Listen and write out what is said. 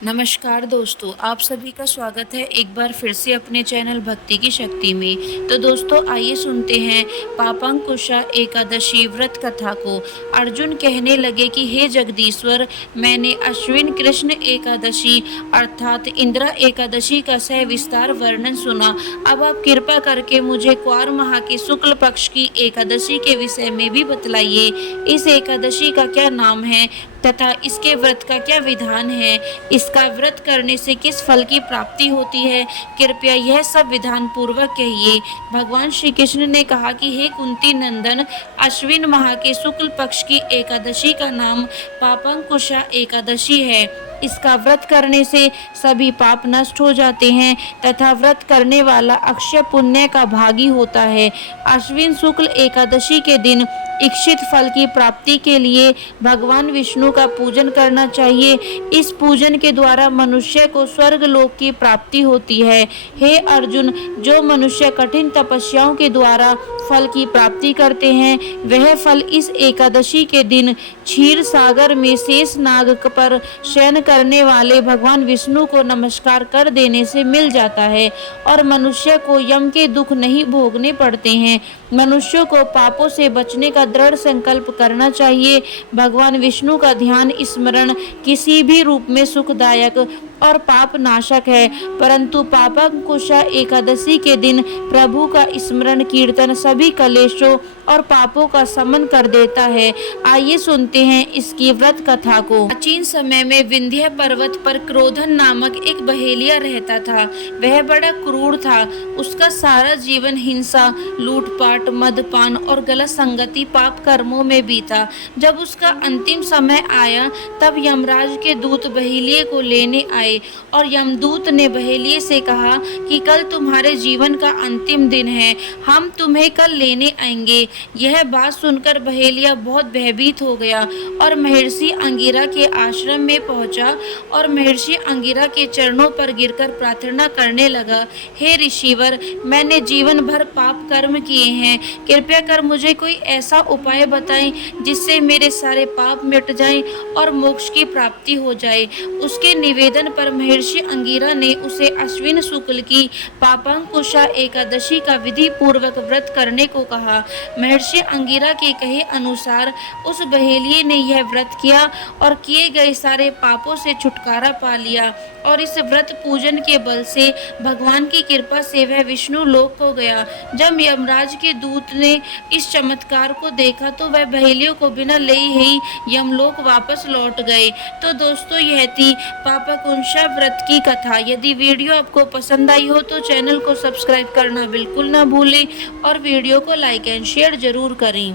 नमस्कार दोस्तों, आप सभी का स्वागत है एक बार फिर से अपने चैनल भक्ति की शक्ति में। तो दोस्तों आइए सुनते हैं पापांकुशा एकादशी व्रत कथा को। अर्जुन कहने लगे कि हे जगदीश्वर, मैंने अश्विन कृष्ण एकादशी अर्थात इंदिरा एकादशी का सविस्तार वर्णन सुना। अब आप कृपा करके मुझे क्वार माह की शुक्ल पक्ष की एकादशी के विषय में भी बतलाइए। इस एकादशी का क्या नाम है तथा इसके व्रत का क्या विधान है, इसका व्रत करने से किस फल की प्राप्ति होती है, कृपया यह सब विधान पूर्वक कहिए। भगवान श्री कृष्ण ने कहा कि हे कुंती नंदन, अश्विन माह के शुक्ल पक्ष की एकादशी का नाम पापांकुशा एकादशी है। इसका व्रत करने से सभी पाप नष्ट हो जाते हैं तथा व्रत करने वाला अक्षय पुण्य का भागी होता है। अश्विन शुक्ल एकादशी के दिन इच्छित फल की प्राप्ति के लिए भगवान विष्णु का पूजन करना चाहिए। इस पूजन के द्वारा मनुष्य को स्वर्ग लोक की प्राप्ति होती है। हे अर्जुन, जो मनुष्य कठिन तपस्याओं के द्वारा फल की प्राप्ति करते हैं, वह फल इस एकादशी के दिन क्षीर सागर में शेष नाग पर शयन करने वाले भगवान विष्णु को नमस्कार कर देने से मिल जाता है और मनुष्य को यम के दुख नहीं भोगने पड़ते हैं। मनुष्यों को पापों से बचने का दृढ़ संकल्प करना चाहिए। भगवान विष्णु का ध्यान स्मरण किसी भी रूप में सुखदायक और पाप नाशक है, परंतु पापांकुशा एकादशी के दिन प्रभु का स्मरण कीर्तन सभी कलेशों और पापों का समन कर देता है। आइए सुनते हैं इसकी व्रत कथा को। प्राचीन समय में विंध्य पर्वत पर क्रोधन नामक एक बहेलिया रहता था। वह बड़ा क्रूर था। उसका सारा जीवन हिंसा, लूटपाट, मदपान और गलत संगति पाप कर्मों में बीता। जब उसका अंतिम समय आया तब यमराज के दूत बहेलिये को लेने आए और यमदूत ने बहेलिये से कहा कि कल तुम्हारे जीवन का अंतिम दिन है, हम तुम्हें कल लेने आएंगे। यह बात सुनकर बहेलिया बहुत भयभीत हो गया और महर्षि अंगिरा के आश्रम में पहुंचा और महर्षि अंगिरा के चरणों पर गिरकर प्रार्थना करने लगा। हे ऋषिवर, मैंने जीवन भर पाप कर्म किए हैं, कृपया कर मुझे कोई ऐसा उपाय बताएं जिससे मेरे सारे पाप मिट जाएं और मोक्ष की प्राप्ति हो जाए। उसके निवेदन पर महर्षि अंगिरा ने उसे अश्विन शुक्ल की पापांकुशा एकादशी का विधि पूर्वक व्रत करने को कहा। महर्षि अंगिरा के कहे अनुसार उस बहेलिये ने यह व्रत किया और किए गए सारे पापों से छुटकारा पा लिया और इस व्रत पूजन के बल से भगवान की कृपा से वह विष्णु लोक को गया। जब यमराज के दूत ने इस चमत्कार को देखा तो वह बहेलियों को बिना ले ही यमलोक वापस लौट गए। तो दोस्तों यह थी पापांकुशा व्रत की कथा। यदि वीडियो आपको पसंद आई हो तो चैनल को सब्सक्राइब करना बिल्कुल ना भूलें और वीडियो को लाइक एंड शेयर जरूर करें।